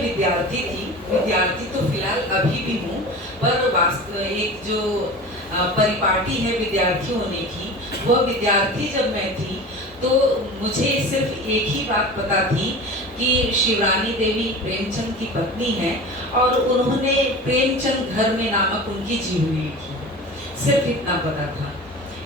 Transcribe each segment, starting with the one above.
मैं विद्यार्थी तो फिलहाल अभी भी हूँ, पर वास्तव एक जो परिपाटी है विद्यार्थी होने की, वह विद्यार्थी जब मैं थी तो मुझे सिर्फ एक ही बात पता थी कि शिवरानी देवी प्रेमचंद की पत्नी है और उन्होंने प्रेमचंद घर में नामक उनकी जीवनी लिखी, सिर्फ इतना पता था।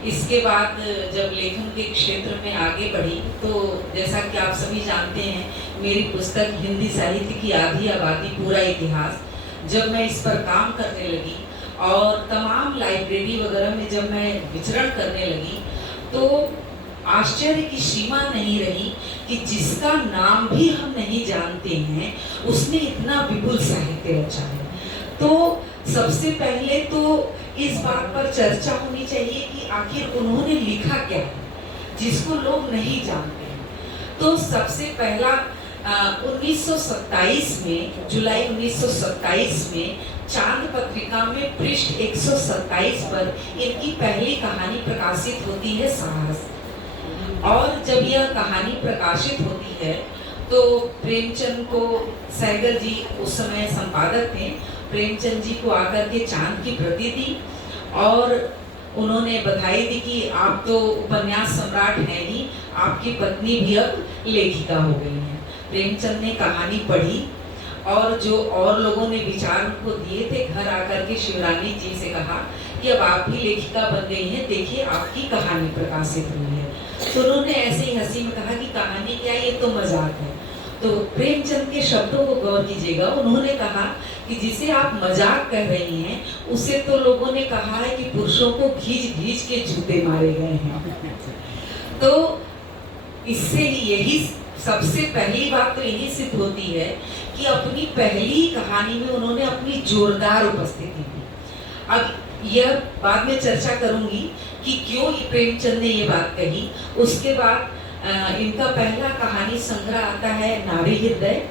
इसके बाद जब लेखन के क्षेत्र में आगे बढ़ी तो जैसा कि आप सभी जानते हैं, मेरी पुस्तक हिंदी साहित्य की आधी आबादी पूरा इतिहास, जब मैं इस पर काम करने लगी और तमाम लाइब्रेरी वगैरह में जब मैं विचरण करने लगी तो आश्चर्य की सीमा नहीं रही कि जिसका नाम भी हम नहीं जानते हैं उसने इतना विपुल साहित्य रचा है। तो सबसे पहले तो इस बात पर चर्चा होनी चाहिए कि आखिर उन्होंने लिखा क्या है जिसको लोग नहीं जानते हैं। तो सबसे पहला 1927 में, जुलाई 1927 में चांद पत्रिका में पृष्ठ 127 पर इनकी पहली कहानी प्रकाशित होती है, साहस। और जब यह कहानी प्रकाशित होती है तो प्रेमचंद को, सहगल जी उस समय संपादक थे, प्रेमचंद जी को आकर के चांद की प्रति दी और उन्होंने बधाई दी कि आप तो उपन्यास सम्राट हैं ही, आपकी पत्नी भी अब लेखिका हो गई हैं। प्रेमचंद ने कहानी पढ़ी और जो और लोगों ने विचार उनको दिए थे, घर आकर के शिवरानी जी से कहा कि अब आप भी लेखिका बन गई हैं, देखिए आपकी कहानी प्रकाशित हुई है। तो उन्होंने ऐसे ही हंसी में कहा कि कहानी क्या, ये तो मजाक है। तो प्रेमचंद के शब्दों को गौर कीजिएगा, उन्होंने कहा कि जिसे आप मजाक कर रही हैं उसे तो लोगों ने कहा है कि पुरुषों को घींच के जूते मारे गए हैं। तो इससे यही सबसे पहली बात तो यही सिद्ध होती है कि अपनी पहली कहानी में उन्होंने अपनी जोरदार उपस्थिति दी। अब यह बाद में चर्चा करूंगी कि क्यों प्रेमचंद ने ये बात कही। उसके बाद इनका पहला कहानी संग्रह आता है नारी हृदय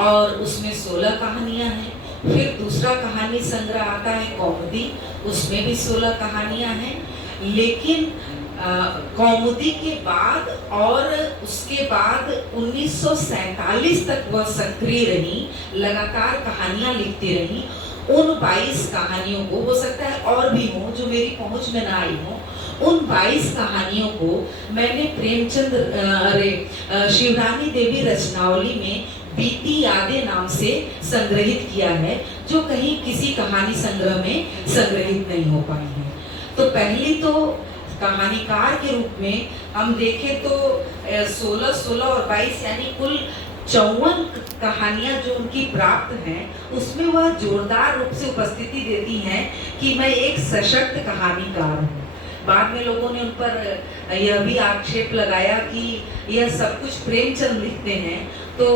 और उसमें 16 कहानियां हैं। फिर दूसरा कहानी संग्रह आता है कौमुदी, उसमें भी 16 कहानियां हैं। लेकिन कौमुदी के बाद और उसके बाद 1947 तक वह सक्रिय रही, लगातार कहानियां लिखती रही। उन 22 कहानियों को, हो सकता है और भी हो जो मेरी पहुंच में ना आई हो, उन 22 कहानियों को मैंने शिवरानी देवी रचनावली में बीती यादें नाम से संग्रहित किया है, जो कहीं किसी कहानी संग्रह में संग्रहित नहीं हो पाई है। तो पहली तो कहानीकार के रूप में हम देखें तो 16 और 22 यानी कुल 54 कहानियां जो उनकी प्राप्त हैं, उसमें वह जोरदार रूप से उपस्थिति देती हैं कि मैं एक सशक्त कहानीकार हूँ। बाद में लोगों ने उन पर यह भी आक्षेप लगाया कि यह सब कुछ प्रेमचंद लिखते हैं। तो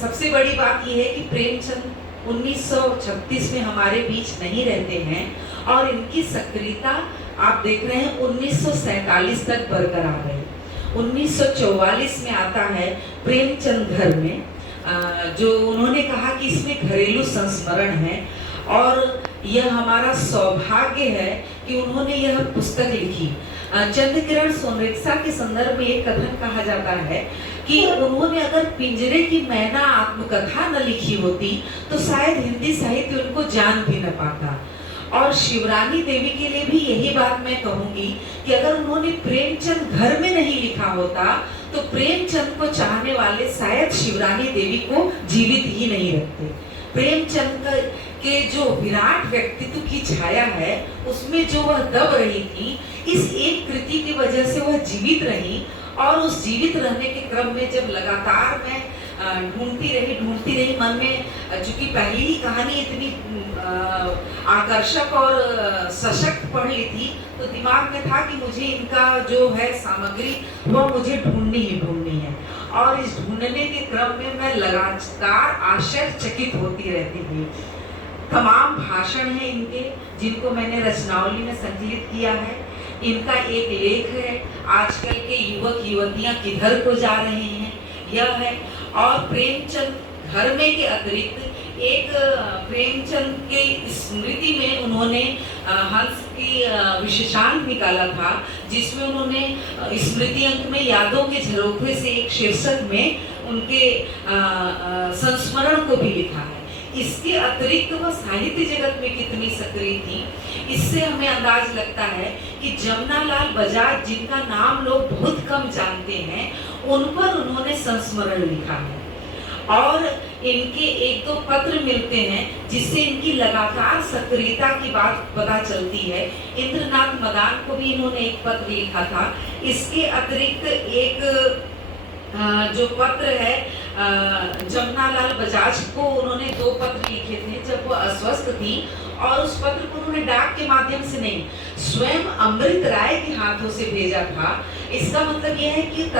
सबसे बड़ी बात यह है कि प्रेमचंद 1936 में हमारे बीच नहीं रहते हैं और इनकी सक्रियता आप देख रहे हैं 1947 तक बरकरार है। 1944 में आता है प्रेमचंद घर में, जो उन्होंने कहा कि इसमें घरेलू संस्मरण है और यह हमारा सौभाग्य है कि उन्होंने यह पुस्तक लिखी। चंद्रकिरण सोनरिक्शा के संदर्भ में एक कथन कहा जाता है कि उन्होंने अगर पिंजरे की मैना आत्मकथा न लिखी होती तो शायद हिंदी साहित्य उनको जान भी न पाता। और शिवरानी देवी के लिए भी यही बात मैं कहूंगी कि अगर उन्होंने प्रेमचंद घर में नहीं लिखा होता तो प्रेमचंद को चाहने वाले शायद शिवरानी देवी को जीवित ही नहीं रखते। प्रेमचंद के जो विराट व्यक्तित्व की छाया है, उसमें जो वह दब रही थी, इस एक कृति की वजह से वह जीवित रही। और उस जीवित रहने के क्रम में जब लगातार मैं ढूंढती रही मन में, चूंकि पहली ही कहानी इतनी आकर्षक और सशक्त पढ़ ली थी, तो दिमाग में था कि मुझे इनका जो है सामग्री वह मुझे ढूंढनी है। और इस ढूंढने के क्रम में मैं लगातार आश्चर्यचकित होती रहती थी। तमाम भाषण हैं इनके जिनको मैंने रचनावली में संकलित किया है। इनका एक लेख है, आजकल के युवक युवतियां किधर को जा रहे हैं, यह है। और प्रेमचंद घर में के अतिरिक्त एक प्रेमचंद के स्मृति में उन्होंने हंस की विशेषांक निकाला था, जिसमें उन्होंने स्मृति अंक में यादों के झरोखे से एक शीर्षक में उनके संस्मरण को भी लिखा है। इसके अतिरिक्त वह साहित्य जगत में कितनी सक्रिय थी, इससे हमें अंदाज लगता है कि जमुनालाल बजाज, जिनका नाम लोग बहुत कम जानते हैं, उन पर उन्होंने संस्मरण लिखा है। और इनके एक दो पत्र मिलते हैं जिससे इनकी लगातार सक्रियता की बात पता चलती है। इंद्रनाथ मदान को भी इन्होंने एक पत्र लिखा था। इसके अतिरिक्त एक जो पत्र है जमुनालाल बजाज को उन्होंने 2 पत्र लिखे थे जब वो अस्वस्थ थी, और उस पत्र को उन्होंने डाक के माध्यम से नहीं, स्वयं अमृत राय के हाथों से भेजा था। इसका मतलब यह है कि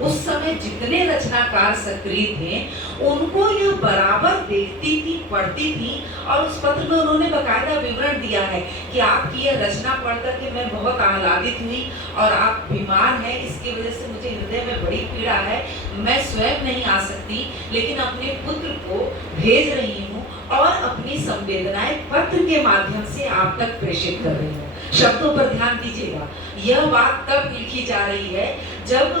उस समय जितने रचनाकार सक्रिय थे उनको यह बराबर देखती थी, पढ़ती थी, और उस पत्र में उन्होंने बकायदा विवरण दिया है कि आपकी यह रचना पढ़कर के मैं बहुत आह्लादित हुई, और आप बीमार हैं, इसकी वजह से मुझे हृदय में बड़ी पीड़ा है, मैं स्वयं नहीं आ सकती, लेकिन अपने पुत्र को भेज रही हूँ और अपनी संवेदनाएं पत्र के माध्यम से आप तक प्रेषित कर रही हूँ। शब्दों पर ध्यान दीजिएगा, यह बात तब लिखी जा रही है जब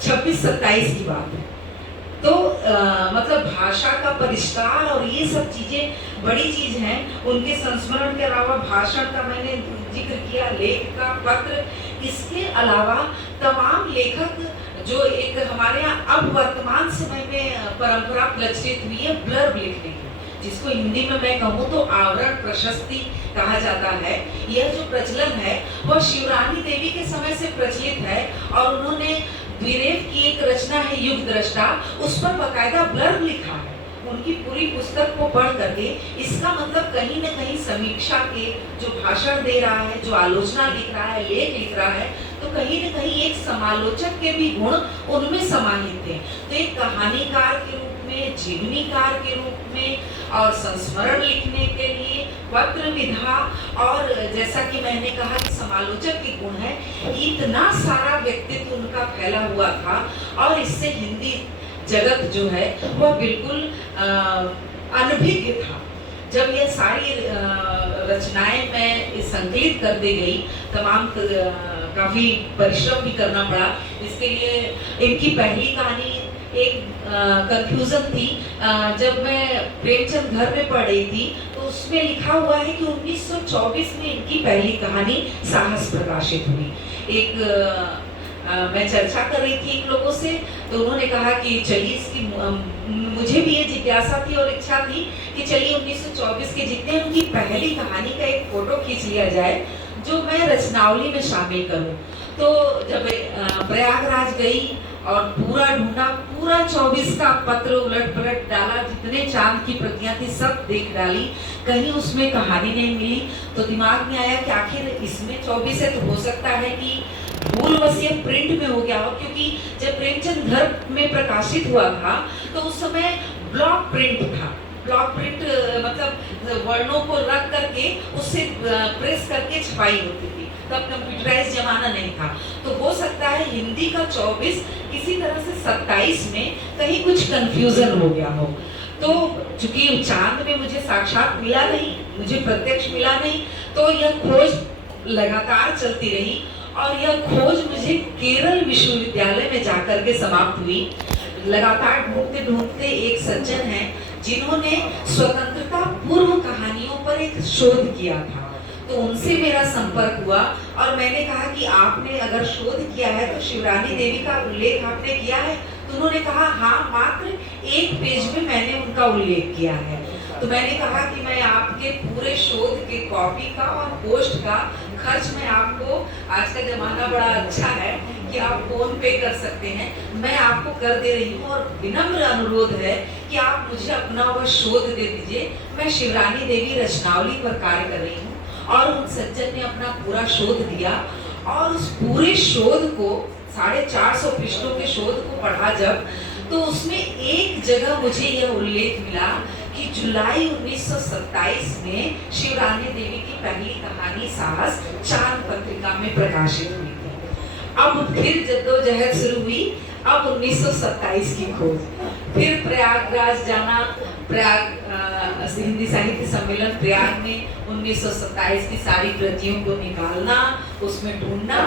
26-27 की बात है। तो मतलब भाषा का परिष्कार और ये सब चीजें बड़ी चीज हैं। उनके संस्मरण के अलावा भाषण का मैंने जिक्र किया, लेख का, पत्र, इसके अलावा तमाम लेखक जो एक हमारे यहाँ अब वर्तमान समय में परंपरा प्रचलित हुई है ब्लर्ब लिखने की, जिसको हिंदी में मैं कहूँ तो आवरण प्रशस्ति कहा जाता है। यह जो प्रचलन है वह शिवरानी देवी के समय से प्रचलित है, और उन्होंने द्विरेफ की एक रचना है युग दृष्टा, उस पर बकायदा ब्लर्ब लिखा है उनकी पूरी पुस्तक को पढ़ करके। इसका मतलब कहीं न कहीं समीक्षा के जो भाषण दे रहा है, जो आलोचना लिख रहा है, लेख लिख रहा है, तो कहीं न कहीं एक समालोचक के भी गुण उनमें समाहित थे। तो एक कहानीकार के रूप में, जीवनीकार के रूप में, और संस्मरण लिखने के लिए पत्र विधा, और जैसा कि मैंने कहा कि समालोचक के गुण है, इतना सारा व्यक्तित्व उनका फैला हुआ था। और इससे हिंदी जगत जो है वह बिल्कुल अनभिज्ञ था। जब ये सारी रचनाएं मैं संकलित कर दी गई, तमाम काफी परिश्रम भी करना पड़ा इसके लिए। इनकी पहली कहानी एक कंफ्यूजन थी, जब मैं प्रेमचंद घर में पढ़ रही थी तो उसमें लिखा हुआ है कि 1924 में इनकी पहली कहानी साहस प्रकाशित हुई। एक मैं चर्चा कर रही थी इन लोगों से, तो उन्होंने कहा कि चलिए इसकी, मुझे भी ये जिज्ञासा थी और इच्छा थी कि चलिए 1924 के जितने उनकी पहली कहानी का एक फोटो खींच लिया जाए जो मैं रचनावली में शामिल करूं। तो जब प्रयागराज गई और पूरा ढूंढा, पूरा 24 का पत्र उलट पलट डाला, जितने चांद की प्रतियां थी सब देख डाली, कहीं उसमें कहानी नहीं मिली। तो दिमाग में आया कि आखिर इसमें 24 है तो हो सकता है कि भूलवश ये प्रिंट में हो गया हो, क्योंकि जब प्रेमचंद घर में प्रकाशित हुआ था तो उस समय ब्लॉक प्रिंट था। ब्लॉक प्रिंट मतलब वर्णों को रख करके उससे प्रेस करके छपाई होती थी, तब कंप्यूटराइज जमाना नहीं था। तो हो सकता है हिंदी का 24 किसी तरह से 27 में कहीं कुछ कंफ्यूजन हो गया हो। तो चूंकि चांद में मुझे साक्षात मिला नहीं, मुझे प्रत्यक्ष मिला नहीं, तो यह खोज लगातार चलती रही, और यह खोज मुझे केरल विश्वविद्यालय में जाकर के समाप्त हुई। लगातार ढूंढते ढूंढते एक सज्जन हैं जिन्होंने स्वतंत्रता पूर्व कहानियों पर एक शोध किया था, तो उनसे मेरा संपर्क हुआ और मैंने कहा कि आपने अगर शोध किया है तो शिवरानी देवी का उल्लेख आपने किया है? तो उन्होंने कहा हाँ, मात्र 1 पेज में मैंने उनका उल्लेख किया है। तो मैंने कहा कि मैं आपके पूरे शोध के कॉपी का और पोस्ट का खर्च मैं आपको, आज का जमाना बड़ा अच्छा है कि आप फोन पे कर सकते हैं, मैं आपको कर दे रही हूँ, और विनम्र अनुरोध है कि आप मुझे अपना वह शोध दे दीजिए। मैं शिवरानी देवी रचनावली पर कार्य कर रही हूँ। और उन सज्जन ने अपना पूरा शोध दिया, और उस पूरे शोध को 450 पृष्ठों के शोध को पढ़ा जब, तो उसमें एक जगह मुझे यह उल्लेख मिला कि जुलाई 1927 में शिवरानी देवी की पहली कहानी साहस चांद पत्रिका में प्रकाशित हुई थी। अब फिर जद्दोजहद शुरू हुई, अब 1927 की खोज, फिर प्रयागराज जाना, प्रयाग हिंदी साहित्य सम्मेलन प्रयाग में 1927 की सारी कृतियों को निकालना, उसमें ढूंढना,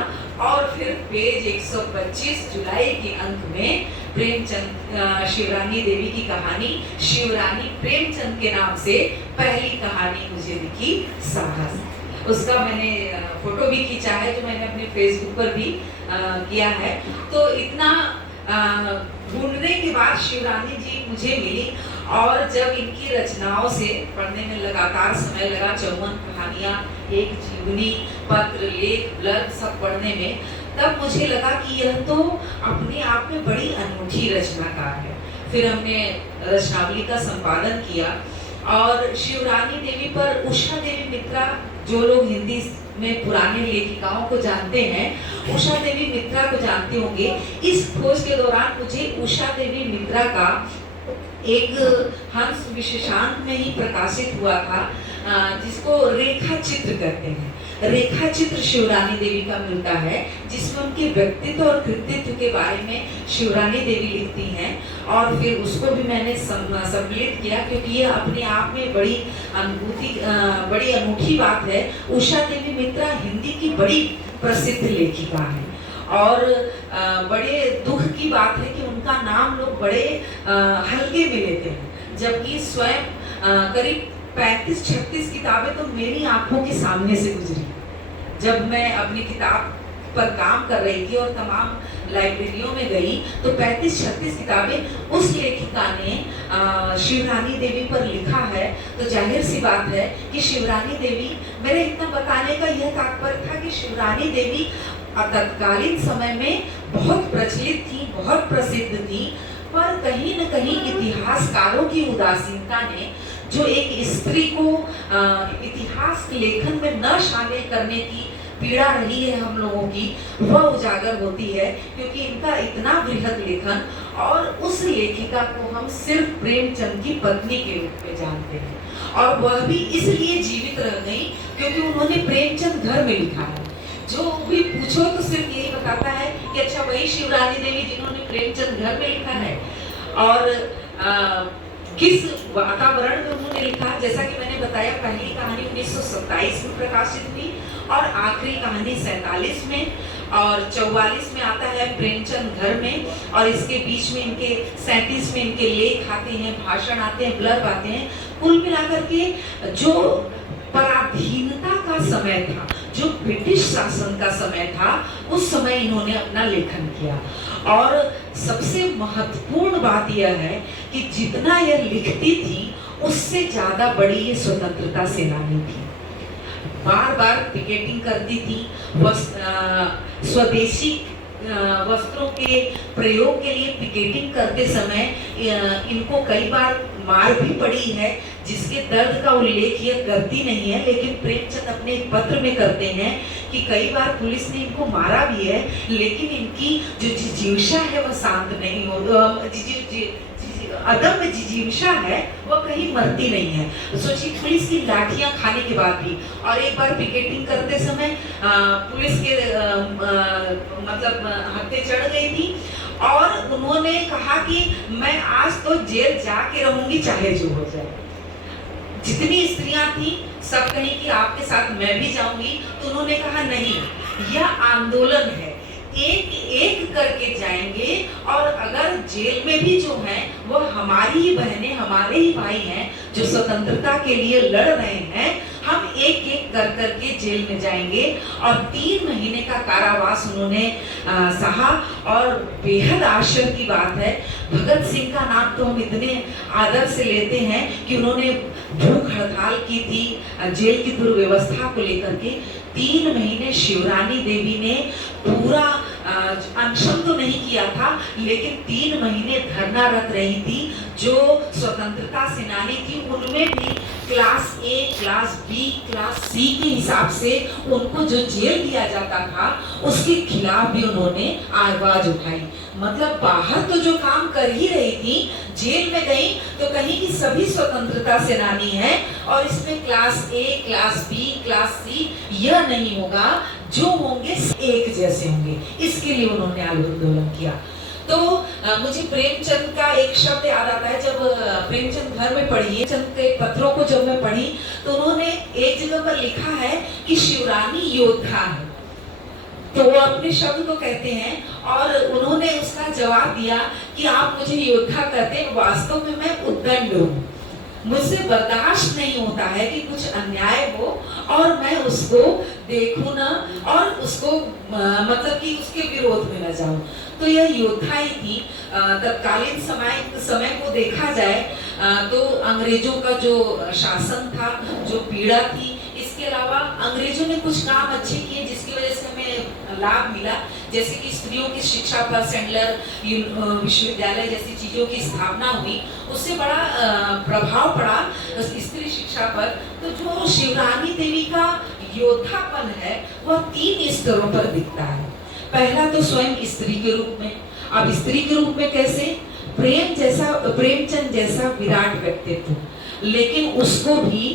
और फिर पेज 125 जुलाई के अंक में प्रेमचंद शिवरानी देवी की कहानी शिवरानी प्रेमचंद के नाम से पहली कहानी मुझे दिखी, साहस। उसका मैंने फोटो भी खींचा है, जो मैंने अपने फेसबुक पर भी किया है। तो इतना ढूंढने के बाद शिवरानी जी मुझे मिली, और जब इनकी रचनाओं से पढ़ने में लगातार समय लगा, 54 कहानियां, एक जीवनी, पत्र, लेख, ब्लॉग सब पढ़ने में, तब मुझे लगा कि यह तो अपने आप में बड़ी अनूठी रचनाकार है। फिर हमने रचनावली का संपादन किया, और शिवरानी देवी पर उषा देवी मित्रा, जो लोग हिंदी में पुराने लेखिकाओं को जानते हैं, उषा देवी मित्रा को जानते होंगे। इस खोज के दौरान मुझे उषा देवी मित्रा का एक हंस विशेषांक में ही प्रकाशित हुआ था, जिसको रेखा चित्र कहते हैं। रेखा चित्र शिवरानी देवी का मिलता है, जिसमें उनके व्यक्तित्व और कृतित्व के बारे में शिवरानी देवी लिखती हैं, और फिर उसको भी मैंने सम्मिलित किया, क्योंकि ये अपने आप में बड़ी अनुभूति, बड़ी अनूठी बात है। उषा देवी मित्रा हिंदी की बड़ी प्रसिद्ध लेखिका है, और बड़े दुख की बात है कि उनका नाम लोग बड़े हल्के में लेते हैं, जबकि स्वयं करीब 35-36 किताबें तो मेरी आंखों के सामने से गुजरी। जब मैं अपनी किताब पर काम कर रही थी और तमाम लाइब्रेरियों में गई, तो 35-36 किताबें उस लेखिका ने शिवरानी देवी पर लिखा है। तो जाहिर सी बात है कि शिवरानी देवी, मेरे इतना बताने का यह तात्पर्य था कि शिवरानी देवी तत्कालीन समय में बहुत प्रचलित थी, बहुत प्रसिद्ध थी, पर कहीं न कहीं इतिहासकारों की उदासीनता ने, जो एक स्त्री को इतिहास लेखन में न शामिल करने की पीड़ा रही है हम लोगों की, वह उजागर होती है, क्योंकि इनका इतना बृहद लेखन, और उस लेखिका को हम सिर्फ प्रेमचंद की पत्नी के रूप में जानते हैं, और वह भी इसलिए जीवित रह गई क्योंकि उन्होंने प्रेमचंद घर में लिखा है। जो भी पूछो तो सिर्फ यही बताता है कि अच्छा वही शिवरानी देवी जिन्होंने प्रेमचंद घर में लिखा है, और किस वातावरण में उन्होंने लिखा। जैसा कि मैंने बताया, पहली कहानी 1927 में प्रकाशित हुई, और आखिरी कहानी 47 में, और 44 में आता है प्रेमचंद घर में, और इसके बीच में इनके 37 में इनके लेख आते हैं, भाषण आते हैं, ब्लर्ब आते हैं। कुल मिलाकर के जो पराधीनता का समय था, जो ब्रिटिश शासन का समय था, उस समय इन्होंने अपना लेखन किया। और सबसे महत्वपूर्ण बात यह है कि जितना यह लिखती थी, उससे ज्यादा बड़ी ये स्वतंत्रता सेनानी थी। बार बार पिकेटिंग करती थी, स्वदेशी वस्त्रों के प्रयोग के लिए पिकेटिंग करते समय इनको कई बार मार भी पड़ी है, जिसके दर्द का उल्लेख ये करती नहीं है, लेकिन प्रेमचंद अपने एक पत्र में करते हैं कि कई बार पुलिस ने इनको मारा भी है, लेकिन इनकी जो जिजीविषा है वह शांत नहीं हो, अदम्य जिजीविषा है वह कहीं मरती नहीं है। सोचिए, पुलिस की लाठियां खाने के बाद भी। और एक बार पिकेटिंग करते समय पुलिस के मतलब हत्या चढ़ गई थी, और उन्होंने कहा कि मैं आज तो जेल जाके रहूंगी, चाहे जो हो जाए। जितनी स्त्रियां थी सब कहीं कि आपके साथ मैं भी जाऊंगी, तो उन्होंने कहा नहीं, यह आंदोलन है, एक एक करके जाएंगे, और अगर जेल में भी जो हैं वो हमारी ही बहनें, हमारे ही भाई हैं जो स्वतंत्रता के लिए लड़ रहे हैं, हम एक एक कर करके जेल में जाएंगे। और 3 महीने का कारावास उन्होंने सहा। और बेहद आश्चर्य की बात है, भगत सिंह का नाम तो हम इतने आदर से लेते हैं कि उन्होंने भूख हड़ताल की थी जेल की दुर्व्यवस्था को लेकर के। 3 महीने शिवरानी देवी ने पूरा अनशन तो नहीं किया था, लेकिन 3 महीने धरनारत रही थी। जो स्वतंत्रता सेनानी थी, उनमें भी class A, class B, class C के हिसाब से उनको जो जेल दिया जाता था, उसके खिलाफ भी उन्होंने आवाज उठाई। मतलब बाहर तो जो काम कर ही रही थी, जेल में गई तो कहीं की सभी स्वतंत्रता सेनानी है, और इसमें class A, class B, class C यह नहीं होगा, जो होंगे एक जैसे होंगे। इसके लिए उन्होंने आंदोलन किया। तो मुझे प्रेमचंद का एक शब्द याद आता है, जब प्रेमचंद घर में पढ़ी, चंद के पत्रों को जब मैं पढ़ी, तो उन्होंने एक जगह पर लिखा है कि शिवरानी योद्धा है। तो वो अपने शब्द को कहते हैं और उन्होंने उसका जवाब दिया कि आप मुझे योद्धा कहते हैं, वास्तव में मैं उद्दंड हूँ। मुझसे बर्दाश्त नहीं होता है कि कुछ अन्याय हो और मैं उसको देखूं ना और उसको मतलब कि उसके विरोध में न जाऊं। तो यह योद्धा ही थी। तत्कालीन समय को देखा जाए तो अंग्रेजों का जो शासन था, जो पीड़ा थी, इसके अलावा अंग्रेजों ने कुछ काम अच्छे किए जिसकी वजह से हमें लाभ मिला, जैसे कि स्त्रियों की शिक्षा पर सेंडलर विश्वविद्यालय जैसी चीजों की स्थापना हुई, उससे बड़ा प्रभाव पड़ा स्त्री शिक्षा पर। तो जो शिवरानी देवी का योद्धापन है वह 3 स्तरों पर दिखता है। पहला तो स्वयं स्त्री के रूप में। अब स्त्री के रूप में कैसे? प्रेमचंद जैसा विराट व्यक्तित्व, लेकिन उसको भी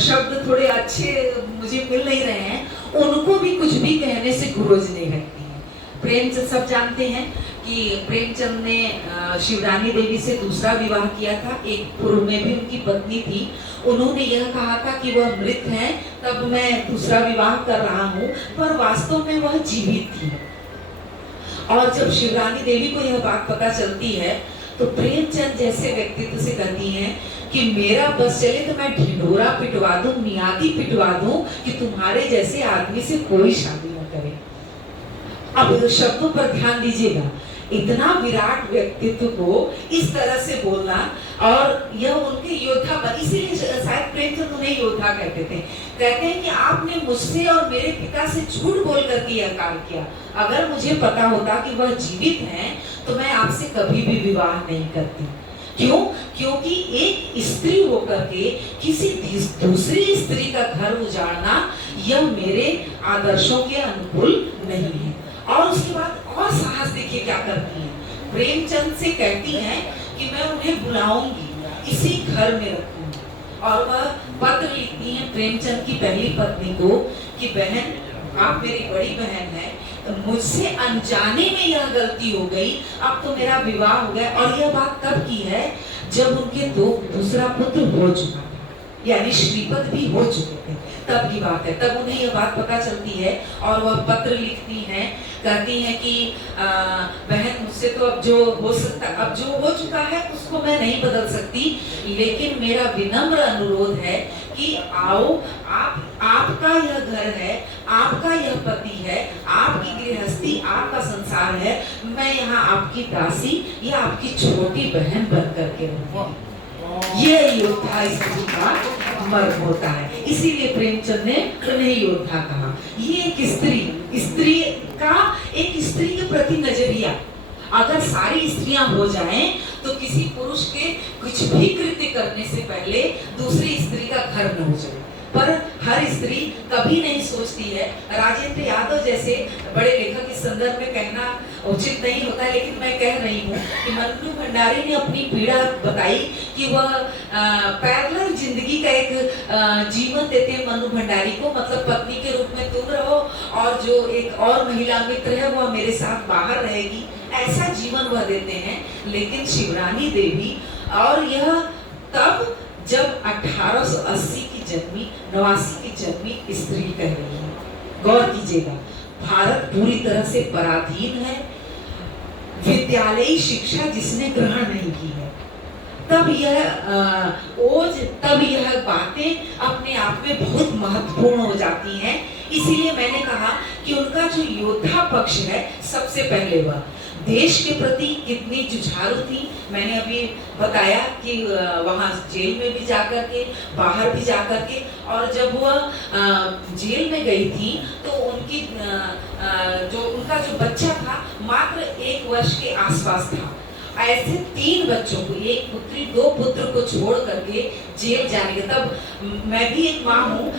शब्द थोड़े अच्छे मुझे मिल नहीं रहे हैं, उनको भी कुछ भी कहने से गुरोज नहीं रखती है। प्रेमचंद सब जानते हैं कि प्रेमचंद ने शिवरानी देवी से दूसरा विवाह किया था। एक पूर्व में भी उनकी पत्नी थी। उन्होंने यह कहा था कि वह मृत हैं, तब मैं दूसरा विवाह कर रहा हूँ, पर वास्तव में वह जीवित थी। और जब शिवरानी देवी को यह बात पता चलती है तो प्रेमचंद जैसे व्यक्तित्व से कहती हैं कि मेरा बस चले तो मैं ढिंढोरा पिटवा दूं, मियादी पिटवा दूं कि तुम्हारे जैसे आदमी से कोई शादी न करे। अब शब्दों पर ध्यान दीजिएगा, इतना विराट व्यक्तित्व को इस तरह से बोलना, और यह उनके योद्धा पर, इसीलिए शायद प्रेमचंद उन्हें योद्धा कहते थे। कहते हैं कि आपने मुझसे और मेरे पिता से झूठ बोल करके यह कार्य किया। अगर मुझे पता होता कि वह जीवित हैं तो मैं आपसे कभी भी विवाह नहीं करती। क्यों? क्योंकि एक स्त्री होकर के किसी दूसरी स्त्री का घर उजाड़ना यह मेरे आदर्शों के अनुकूल नहीं है। और उसके बाद और साहस देखिए क्या करती है, प्रेमचंद से कहती हैं कि मैं उन्हें बुलाऊंगी, इसी घर में रखूंगी। और वह पत्र लिखती हैं प्रेमचंद की पहली पत्नी को कि बहन, आप मेरी बड़ी बहन है, मुझसे अनजाने में यह गलती हो गई, अब तो मेरा विवाह हो गया। और यह बात तब की है जब उनके दूसरा पुत्र हो चुका था, यानी श्रीपद भी हो चुके थे, तब की बात है। तब उन्हें यह बात पता चलती है और वह पत्र लिखती हैं, कहती हैं कि बहन, मुझसे तो अब जो हो सकता, अब जो हो चुका है उसको मैं नहीं बदल सकती, लेकिन मेरा विनम्र अनुरोध है कि आओ, आपका यह घर है, आपका यह पति है, आपकी गृहस्थी, आपका संसार है, मैं यहाँ आपकी दासी या आपकी छोटी बहन बन करके रहूंगी। ये योद्धा स्त्री का मर्म होता है, इसीलिए प्रेमचंद ने उन्हें योद्धा कहा। ये एक स्त्री का, एक स्त्री के प्रति नजरिया, अगर सारी स्त्रियां हो जाएं तो किसी पुरुष के कुछ भी कृत्य करने से पहले दूसरी स्त्री का घर न हो जाए, पर हर स्त्री कभी नहीं सोचती है। राजेंद्र यादव जैसे बड़े लेखक इस संदर्भ में कहना उचित नहीं होता है, लेकिन मैं कह रही हूँ कि मन्नू भंडारी ने अपनी पीड़ा बताई कि वह पैरेलल जिंदगी का एक जीवन देते हैं मन्नू भंडारी को, मतलब पत्नी के रूप में तुम रहो और जो एक और महिला मित्र है वह मेरे साथ बाहर रहेगी, ऐसा जीवन वह देते हैं। लेकिन शिवरानी देवी, और यह तब जब 1880 की जन्मी, 89 की जन्मी स्त्री कह रही है। गौर कीजिएगा, भारत पूरी तरह से पराधीन है, विद्यालयी शिक्षा जिसने ग्रहण नहीं की है, तब यह ओज, तब यह बातें अपने आप में बहुत महत्वपूर्ण हो जाती हैं। इसीलिए मैंने कहा कि उनका जो योद्धा पक्ष है, सबसे पहले वह देश के प्रति कितनी जुझारू थी। मैंने अभी बताया कि वहाँ जेल में भी जाकर के, बाहर भी जाकर के, और जब वह जेल में गई थी तो उनकी उनका जो बच्चा था मात्र 1 वर्ष के आसपास था। ऐसे 3 बच्चों को, 1 पुत्री 2 पुत्र को छोड़ करके जेल जाने का, तब मैं भी एक माँ हूँ,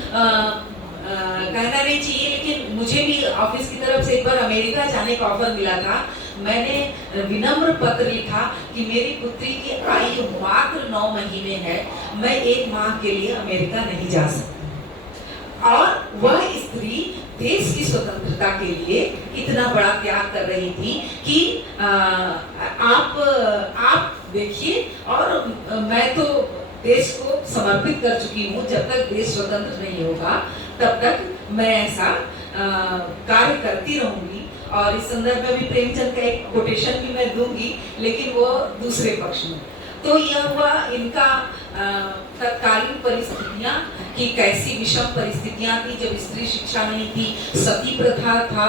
कहना नहीं चाहिए, लेकिन मुझे भी ऑफिस की तरफ से एक बार अमेरिका जाने का ऑफर मिला था। मैंने विनम्र पत्र लिखा कि मेरी पुत्री की आयु मात्र 9 महीने है, मैं 1 माह के लिए अमेरिका नहीं जा सकती। और वह स्त्री देश की स्वतंत्रता के लिए इतना बड़ा त्याग कर रही थी कि आप देखिए, और मैं तो देश को समर्पित कर चुकी हूँ, जब तक देश स्वतंत्र नहीं होगा तब तक मैं ऐसा कार्य करती रहूंगी। और इस संदर्भ में भी प्रेमचंद का एक कोटेशन भी मैं दूंगी, लेकिन वो दूसरे पक्ष में। तो यह हुआ इनका तत्कालीन परिस्थितियां कि कैसी विषम परिस्थितियां थी जब स्त्री शिक्षा नहीं थी, सती प्रथा था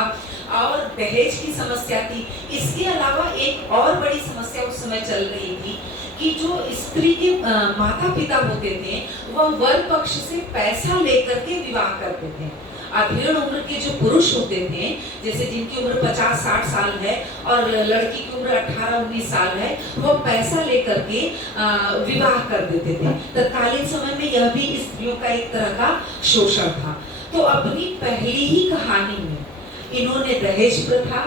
और दहेज की समस्या थी। इसके अलावा एक और बड़ी समस्या उस समय चल रही थी कि जो स्त्री के माता पिता होते थे वह वर पक्ष से पैसा लेकर के विवाह करते थे। अधेड़ उम्र के जो पुरुष होते थे, जैसे जिनकी उम्र 50-60 साल है और लड़की की उम्र 18-19 साल है, वो पैसा लेकर के विवाह कर देते थे। तत्कालीन समय में यह भी स्त्रियों का एक तरह का शोषण था। तो अपनी पहली ही कहानी में इन्होंने दहेज प्रथा,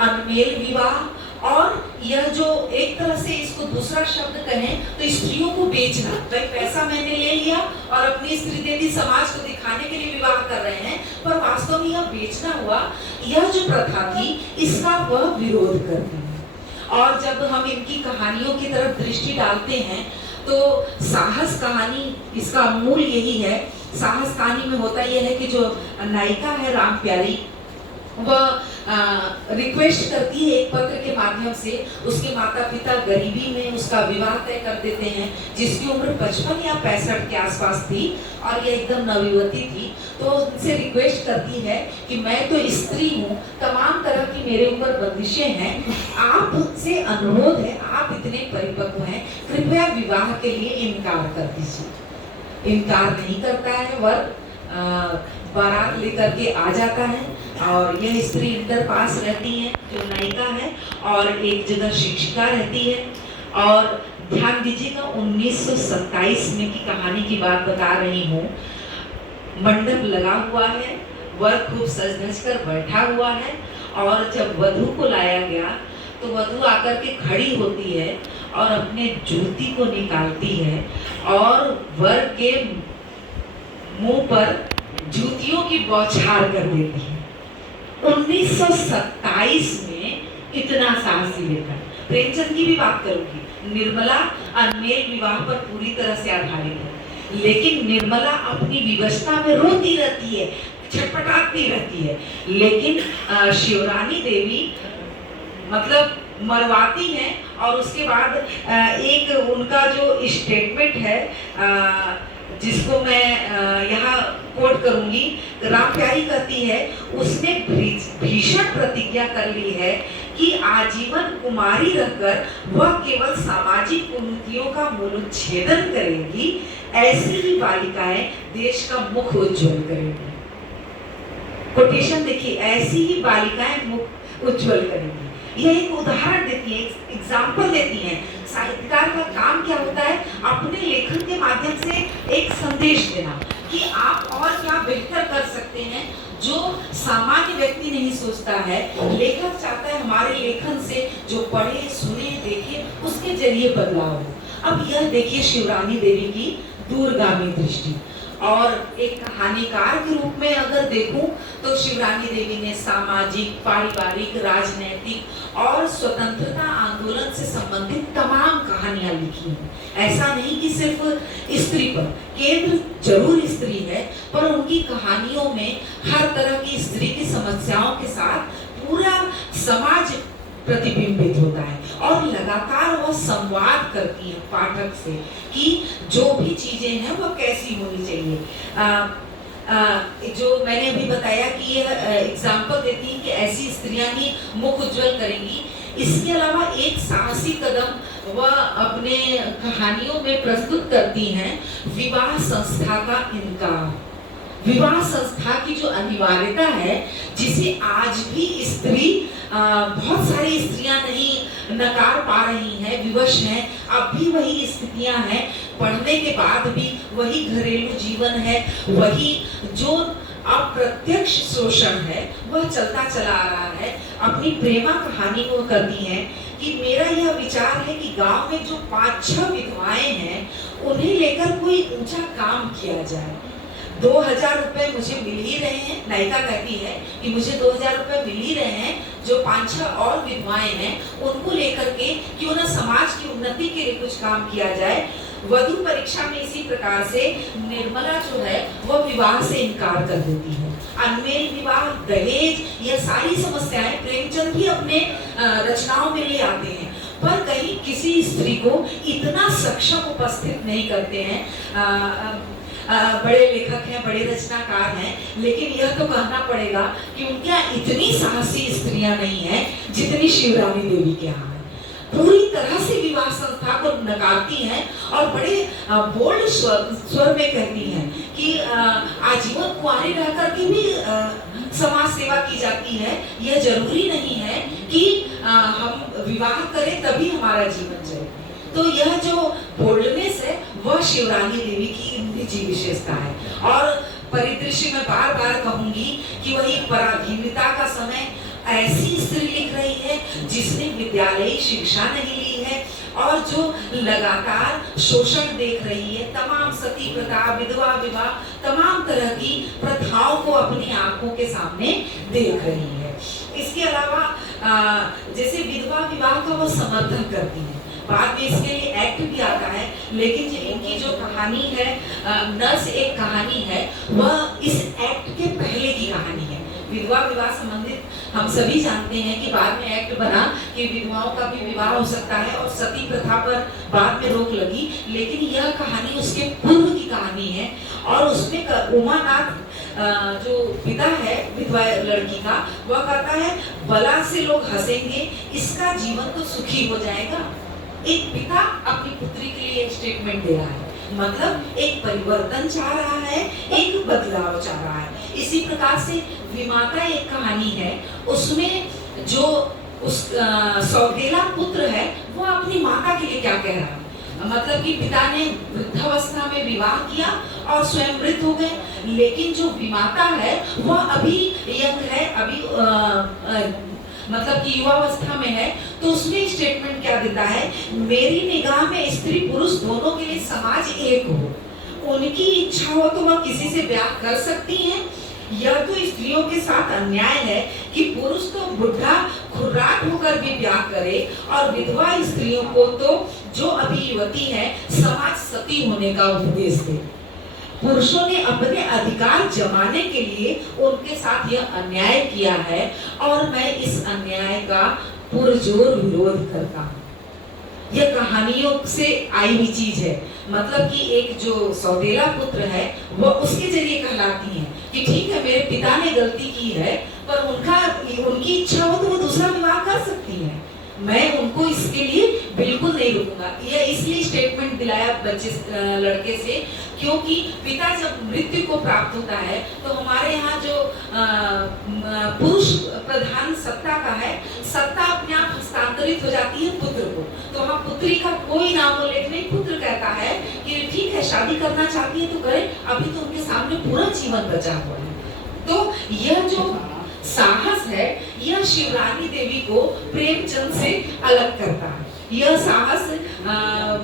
अनमेल विवाह और यह जो एक तरह से इसको दूसरा शब्द कहें तो स्त्रियों को बेचना, भाई पैसा मैंने ले लिया और अपनी स्त्री दे दी, समाज को दिखाने के लिए विवाह कर रहे हैं, पर वास्तव में यह बेचना हुआ। यह जो प्रथा थी इसका वह विरोध करती है। और जब हम इनकी कहानियों की तरफ दृष्टि डालते हैं तो साहस कहानी इसका मूल यही है। साहस कहानी में होता यह है कि जो नायिका है राम प्यारी, वह रिक्वेस्ट करती है एक पत्र के माध्यम से, उसके माता पिता गरीबी में उसका विवाह तय कर देते हैं, जिसकी उम्र 55 या 65 के आसपास थी और यह एकदम नवयुवती थी। तो उनसे रिक्वेस्ट करती है कि मैं तो स्त्री हूँ, तमाम तरह की मेरे ऊपर बंदिशें हैं, आपसे अनुरोध है, आप इतने परिपक्व हैं, कृपया विवाह के लिए इनकार कर दीजिए। इनकार नहीं करता है वर, बारात लेकर के आ जाता है और यह स्त्री इंटर पास रहती है जो नायिका है और एक जगह शिक्षिका रहती है। और ध्यान दीजिएगा 1927 में की कहानी की बात बता रही हूँ। मंडप लगा हुआ है, वर खूब सज धज कर बैठा हुआ है और जब वधू को लाया गया तो वधू आकर के खड़ी होती है और अपने जूती को निकालती है और वर के मुंह पर जूतियों की बौछार कर देती है। 1927 में इतना साहसी लेखन। प्रेमचंद की भी बात करूंगी। निर्मला अनमेल विवाह पर पूरी तरह से आधारित है, लेकिन निर्मला अपनी विवशता में रोती रहती है, छटपटाती रहती है, लेकिन शिवरानी देवी मतलब मरवाती हैं। और उसके बाद एक उनका जो स्टेटमेंट है जिसको मैं यहाँ कोट करूंगी, राम प्यारी कहती है उसने भीषण प्रतिज्ञा कर ली है कि आजीवन कुमारी रहकर वह केवल सामाजिक कुरीतियों का मूलोच्छेदन करेगी, ऐसी ही बालिकाएं देश का मुख उज्ज्वल करेंगी। कोटेशन देखिए, ऐसी ही बालिकाएं मुख उज्ज्वल करेंगी। यह एक उदाहरण देती है, एग्जाम्पल देती है। साहित्यकार का काम क्या होता है? अपने लेखन के माध्यम से एक संदेश देना कि आप और क्या बेहतर कर सकते हैं जो सामान्य व्यक्ति नहीं सोचता है। लेखक चाहता है हमारे लेखन से जो पढ़े सुने देखे उसके जरिए बदलाव हो। अब यह देखिए शिवरानी देवी की दूरगामी दृष्टि। और एक कहानीकार के रूप में अगर देखूं तो शिवरानी देवी ने सामाजिक, पारिवारिक, राजनैतिक और स्वतंत्रता आंदोलन से संबंधित तमाम कहानियां लिखी हैं। ऐसा नहीं कि सिर्फ स्त्री पर, केंद्र जरूर स्त्री है, पर उनकी कहानियों में हर तरह की स्त्री की समस्याओं के साथ पूरा समाज प्रतिबिंबित होता है और लगातार वह संवाद करती है पाठक से कि जो भी चीजें हैं वह कैसी होनी चाहिए। जो मैंने अभी बताया कि यह एग्जाम्पल देती है कि ऐसी स्त्रियां ही मुख उज्ज्वल करेंगी। इसके अलावा एक साहसी कदम वह अपने कहानियों में प्रस्तुत करती हैं, विवाह संस्था का इनकार। विवाह संस्था की जो अनिवार्यता है जिसे आज भी स्त्री बहुत सारी स्त्रियां नहीं नकार पा रही हैं, विवश हैं, अब भी वही स्थितियां हैं, पढ़ने के बाद भी वही घरेलू जीवन है, वही जो अप्रत्यक्ष शोषण है वह चलता चला आ रहा है। अपनी प्रेमा कहानी को करती हैं कि मेरा यह विचार है कि गांव में जो 5-6 विधवाएं हैं उन्हें लेकर कोई ऊंचा काम किया जाए। 2000 रुपए मुझे मिल ही रहे हैं, नायिका कहती है कि मुझे 2000 रुपए मिल ही रहे हैं, जो 5-6 और विधवाएं हैं उनको लेकर के क्यों न समाज की उन्नति के लिए कुछ काम किया जाए। वधु परीक्षा में इसी प्रकार से निर्मला जो है वह विवाह से इनकार कर देती है। अनमेल विवाह, दहेज, यह सारी समस्याएं प्रेमचंद भी अपने रचनाओं में ले आते हैं, पर कहीं किसी स्त्री को इतना सक्षम उपस्थित नहीं करते हैं। बड़े लेखक हैं, बड़े रचनाकार हैं, लेकिन यह तो कहना पड़ेगा कि उनके यहाँ इतनी साहसी स्त्रियां नहीं हैं जितनी शिवरानी देवी के यहाँ है। पूरी तरह से विवाह संस्था को नकारती हैं और बड़े बोल्ड स्वर में कहती हैं कि आजीवन कुंवारी रहकर के भी समाज सेवा की जाती है। यह जरूरी नहीं है कि हम विवाह करें तभी हमारा जीवन चले। तो यह जो बोल्डनेस है वह शिवरानी देवी की निजी विशेषता है। और परिदृश्य में बार बार कहूंगी कि वही पराधीनता का समय ऐसी स्त्री लिख रही है जिसने विद्यालयी शिक्षा नहीं ली है और जो लगातार शोषण देख रही है, तमाम सती प्रथा, विधवा विवाह, तमाम तरह की प्रथाओं को अपनी आंखों के सामने देख रही है। इसके अलावा जैसे विधवा विवाह का वो समर्थन करती है, बाद में इसके लिए एक्ट भी आता है, लेकिन जो इनकी जो कहानी है, नर्स एक कहानी है, वह इस एक्ट के पहले की कहानी है। विधवा विवाह संबंधित हम सभी जानते हैं कि बाद में एक्ट बना कि विधवाओं का भी विवाह हो सकता है और सती प्रथा पर बाद में रोक लगी, लेकिन यह कहानी उसके पूर्व की कहानी है। और उसमें उमानाथ जो पिता है विधवा लड़की का, वह कहता है बला से लोग हंसेंगे, इसका जीवन तो सुखी हो जाएगा। एक पिता अपनी पुत्री के लिए एक स्टेटमेंट दे रहा है, मतलब एक परिवर्तन चाह रहा है, एक बदलाव चाह रहा है। इसी प्रकार से विमाता एक कहानी है, उसमें जो उस सौतेला पुत्र है वो अपनी माता के लिए क्या कह रहा है, मतलब कि पिता ने वृद्धावस्था में विवाह किया और स्वयं मृत हो गए, लेकिन जो विमाता है वह अभी यंग है, अभी मतलब कि युवावस्था में है। तो उसमें स्टेटमेंट क्या देता है, मेरी निगाह में स्त्री पुरुष दोनों के लिए समाज एक हो, उनकी इच्छा हो तो वह किसी से ब्याह कर सकती हैं। यह तो स्त्रियों के साथ अन्याय है कि पुरुष तो बुढ़ा खुर्राट होकर भी ब्याह करे और विधवा स्त्रियों को तो जो अभी युवती है समाज सती होने का उपदेश दे। पुरुषों ने अपने अधिकार जमाने के लिए उनके साथ यह अन्याय किया है और मैं इस अन्याय का पुरजोर विरोध करता हूँ। यह कहानियों से आई हुई चीज है, मतलब कि एक जो सौतेला पुत्र है वह उसके जरिए कहलाती है कि ठीक है मेरे पिता ने गलती की है, पर उनकी इच्छा हो तो वो दूसरा विवाह कर सकती है, मैं उनको इसके लिए बिल्कुल नहीं रुकूंगा। यह इसलिए स्टेटमेंट दिलाया बच्चे लड़के से क्योंकि पिता जब मृत्यु को प्राप्त होता है तो हमारे यहाँ जो पुरुष प्रधान सत्ता का है, सत्ता अपने आप हस्तांतरित हो जाती है पुत्र को। तो वहाँ पुत्री का कोई नाम उल्लेख नहीं, पुत्र कहता है कि ठीक है शादी करना चाहती है तो करे, अभी तो उनके सामने पूरा जीवन बचा हुआ है। तो यह जो साहस है यह शिवरानी देवी को प्रेमचंद से अलग करता है। यह साहस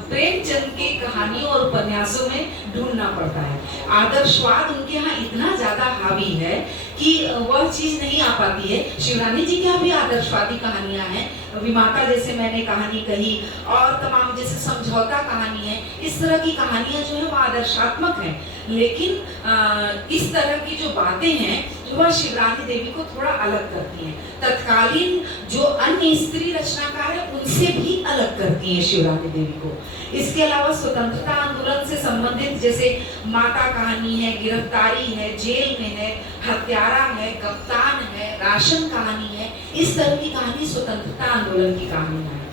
प्रेमचंद की कहानियों और उपन्यासों में ढूंढना पड़ता है। आदर्शवाद उनके यहाँ इतना ज्यादा हावी है कि वह चीज नहीं आ पाती है। शिवरानी जी के यहाँ भी आदर्शवादी कहानियां हैं, विमाता जैसे मैंने कहानी कही और तमाम जैसे समझौता कहानी है, इस तरह की कहानियां जो है वो आदर्शात्मक हैं, लेकिन इस तरह की जो बातें हैं वह शिवरानी देवी को थोड़ा अलग करती हैं। तत्कालीन जो अन्य स्त्री रचनाकार है उनसे भी अलग करती है शिवरानी देवी को। इसके अलावा स्वतंत्रता आंदोलन से संबंधित जैसे माता कहानी है, गिरफ्तारी है, जेल में है, हत्यारा है, कप्तान है, राशन कहानी है, इस तरह की कहानी स्वतंत्रता आंदोलन की कहानी है।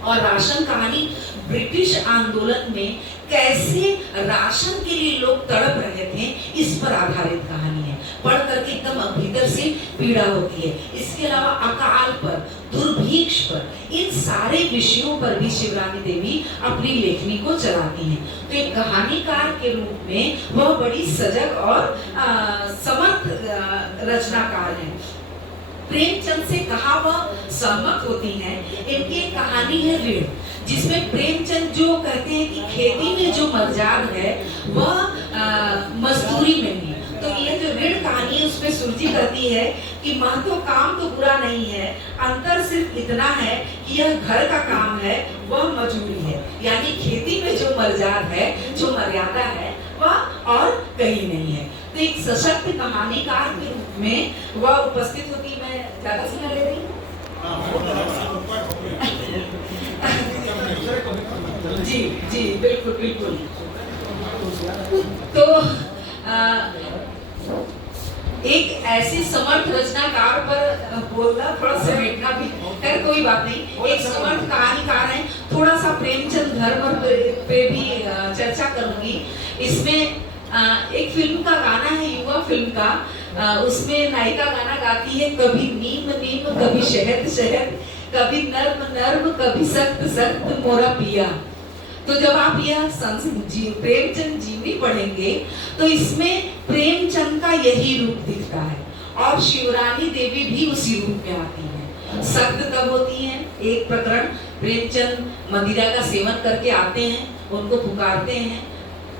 और राशन कहानी ब्रिटिश आंदोलन में कैसे राशन के लिए लोग तड़प रहे थे इस पर आधारित कहानी है। पढ़ करके एकदम भीतर से पीड़ा होती है। इसके अलावा अकाल पर, दुर्भिक्ष पर, इन सारे विषयों पर भी शिवरानी देवी अपनी लेखनी को चलाती हैं। तो एक कहानीकार के रूप में वह बड़ी सजग और समर्थ रचनाकार हैं। प्रेमचंद से कहा वह सहमत होती हैं। इनकी एक कहानी है ऋण, जिसमें प्रेमचंद जो कहते हैं कि खेती में जो मर्जाद है वह मजदूरी में नहीं। तो ये जो ऋण कहानी है उसमें सुरजी कहती है कि महत्व काम तो बुरा नहीं है, अंतर सिर्फ इतना है कि यह घर का काम है, वह मजूरी है। यानी खेती में जो मर्जाद है, जो मर्यादा है, वह और कहीं नहीं है। तो एक सशक्त कहानीकार के रूप में वह उपस्थित होती। मैं ज्यादा समय ले रही हूँ? जी जी बिल्कुल बिल्कुल। तो एक ऐसी समर्थ रचनाकार पर बोलना थोड़ा समेटना भी, खैर कोई बात नहीं। एक समर्थ कहानीकार है, थोड़ा सा प्रेमचंद धर्म पे भी चर्चा करूंगी। इसमें एक फिल्म का गाना है, युवा फिल्म का, उसमें नायिका गाना गाती है, कभी नीम नीम कभी शहद शहद, कभी नर्म नर्म कभी सख्त सख्त मोरा पिया। तो जब आप यह प्रेमचंद जीवनी पढ़ेंगे तो इसमें प्रेमचंद का यही रूप दिखता है और शिवरानी देवी भी उसी रूप में आती है। सख्त तब होती है, एक प्रकरण प्रेमचंद मदिरा का सेवन करके आते हैं, उनको पुकारते हैं,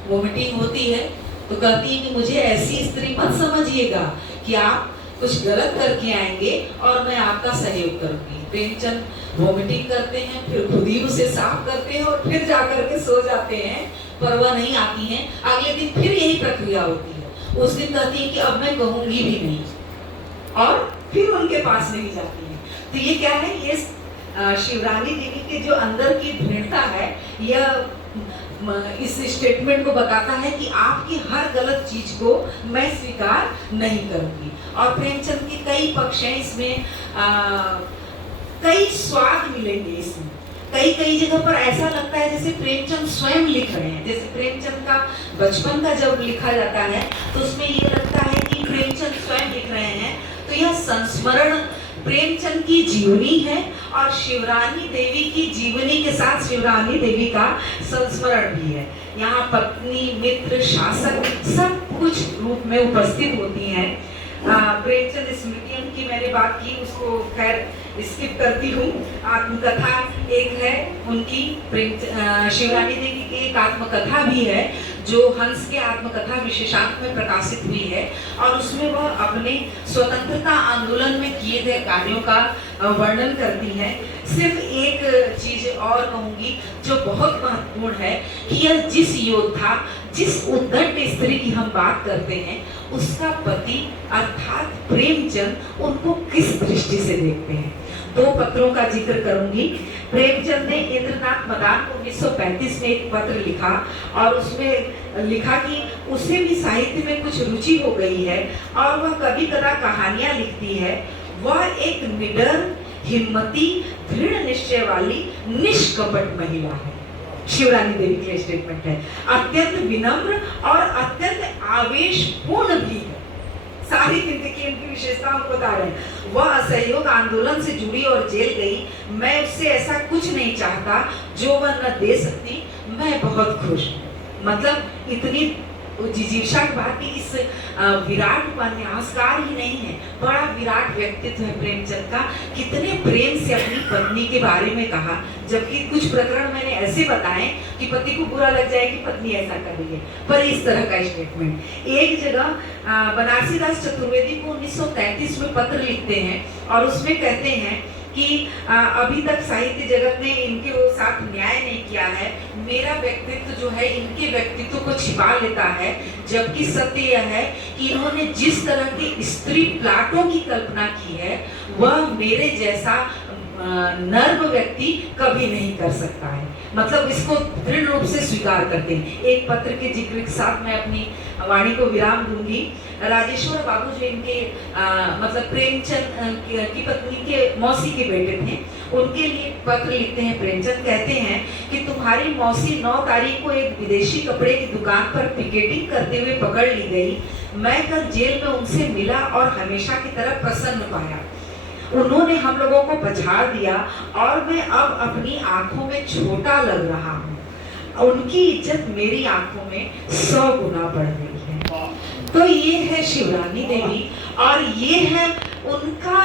वोमिटिंग होती है तो कहती है कि मुझे ऐसी स्त्री मत समझिएगा कि आप कुछ गलत करके आएंगे और मैं आपका सहयोग करूंगी। प्रेमचंद वोमिटिंग करते हैं, फिर खुद ही उसे साफ करते हैं और फिर जाकर के सो जाते हैं, पर वह नहीं आती हैं। अगले दिन फिर यही प्रक्रिया होती है। उस दिन कहती है कि अब मैं कहूंगी भी नहीं, और फिर उनके पास नहीं जाती है। तो ये क्या है? ये शिवरानी देवी के जो अंदर की दृढ़ता है, यह इस स्टेटमेंट को बताता है कि आपकी हर गलत चीज को मैं स्वीकार नहीं करूंगी। और प्रेमचंद के कई पक्ष हैं इसमें, कई स्वाद मिलेंगे इसमें। कई जगह पर ऐसा लगता है जैसे प्रेमचंद स्वयं लिख रहे हैं। जैसे प्रेमचंद का बचपन का जब लिखा जाता है तो उसमें ये लगता है कि प्रेमचंद स्वयं लिख रहे हैं। तो यह संस्मरण प्रेमचंद की जीवनी है और शिवरानी देवी की जीवनी के साथ शिवरानी देवी का संस्मरण भी है। यहाँ पत्नी, मित्र, शासक सब कुछ रूप में उपस्थित होती हैं। प्रेमचंद स्मृतियों की मैंने बात की, उसको खैर स्किप करती हूँ। आत्मकथा एक है उनकी, शिवरानी देवी की एक आत्मकथा भी है जो हंस के आत्मकथा विशेषांक में प्रकाशित हुई है और उसमें वह अपने स्वतंत्रता आंदोलन में किए गए कार्यों का वर्णन करती है। सिर्फ एक चीज और कहूंगी जो बहुत महत्वपूर्ण है कि यह जिस योद्धा, जिस उद्दंड स्त्री की हम बात करते हैं, उसका पति अर्थात प्रेमचंद उनको किस दृष्टि से देखते हैं। दो पत्रों का जिक्र करूंगी। प्रेमचंद ने इंद्रनाथ मदान को 1935 में एक पत्र लिखा और उसमें लिखा कि उसे भी साहित्य में कुछ रुचि हो गई है और वह कभी कदा कहानियां लिखती है। वह एक निडर, हिम्मती, दृढ़ निश्चय वाली निष्कपट महिला है। शिवरानी देवी के स्टेटमेंट है। अत्यंत विनम्र और अत्यंत आवेशपूर्ण भी है। सारी जिंदगी इनकी विशेषताओं को बता रहे हैं। वह असहयोग आंदोलन से जुड़ी और जेल गई। मैं उससे ऐसा कुछ नहीं चाहता जो वह न दे सकती। मैं बहुत खुश हूँ। मतलब इतनी जिजीविषा की बात की। इस विराट उपन्यासकार ही नहीं है, बड़ा विराट व्यक्तित्व है प्रेमचंद का। कितने प्रेम से अपनी पत्नी के बारे में कहा, जबकि कुछ प्रकरण मैंने ऐसे बताए कि पति को बुरा लग जाए कि पत्नी ऐसा कर रही है, पर इस तरह का स्टेटमेंट। एक जगह बनारसी दास चतुर्वेदी को 1933 में पत्र लिखते हैं और उसमें कहते हैं कि अभी तक साहित्य जगत ने इनके वो साथ न्याय नहीं किया है। मेरा व्यक्तित्व जो है इनके व्यक्तित्व को छिपा लेता है, जबकि सत्य यह है कि इन्होंने जिस तरह के स्त्री प्लाटों की कल्पना की है वह मेरे जैसा नर्म व्यक्ति कभी नहीं कर सकता है। मतलब इसको दृढ़ रूप से स्वीकार करते हैं। एक पत्र के जिक्र के साथ मैं अपनी वाणी को विराम दूंगी। राजेश्वर बाबू जो इनके मतलब प्रेमचंद की पत्नी के मौसी के बेटे थे, उनके लिए पत्र लिखते हैं। प्रेमचंद कहते हैं कि तुम्हारी मौसी 9 तारीख को एक विदेशी कपड़े की दुकान पर पिकेटिंग करते हुए पकड़ ली गई। मैं कल जेल में उनसे मिला और हमेशा की तरह प्रसन्न पाया। उन्होंने हम लोगों को पछाड़ दिया और मैं अब अपनी आंखों में छोटा लग रहा हूँ। उनकी इज्जत मेरी आंखों में 100 गुना बढ़ गई है। तो ये है शिवरानी देवी और ये है उनका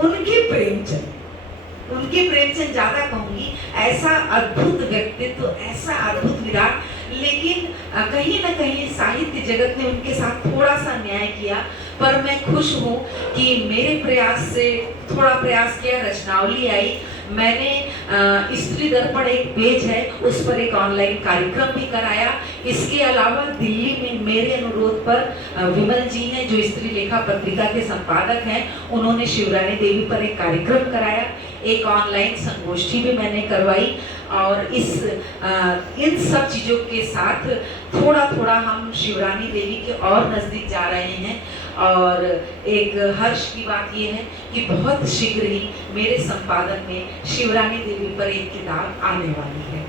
उनके प्रेमचंद। उनके प्रेमचंद ज्यादा कहूंगी। ऐसा अद्भुत व्यक्तित्व, ऐसा अद्भुत विराट, लेकिन कहीं ना कहीं साहित्य जगत ने उनके साथ थोड़ा सा न्याय किया। पर मैं खुश हूँ कि मेरे प्रयास से थोड़ा प्रयास किया, रचनावली आई। मैंने स्त्री दर्पण एक पेज है, उस पर एक ऑनलाइन कार्यक्रम भी कराया। इसके अलावा दिल्ली में मेरे अनुरोध पर विमल जी हैं जो स्त्री लेखा पत्रिका के संपादक हैं, उन्होंने शिवरानी देवी पर एक कार्यक्रम कराया। एक ऑनलाइन संगोष्ठी भी मैंने करवाई और इन सब चीज़ों के साथ थोड़ा थोड़ा हम शिवरानी देवी के और नज़दीक जा रहे हैं। और एक हर्ष की बात यह है कि बहुत शीघ्र ही मेरे संपादन में शिवरानी देवी पर एक किताब आने वाली है।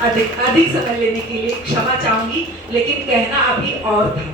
अधिक समय लेने के लिए क्षमा चाहूंगी, लेकिन कहना अभी और था।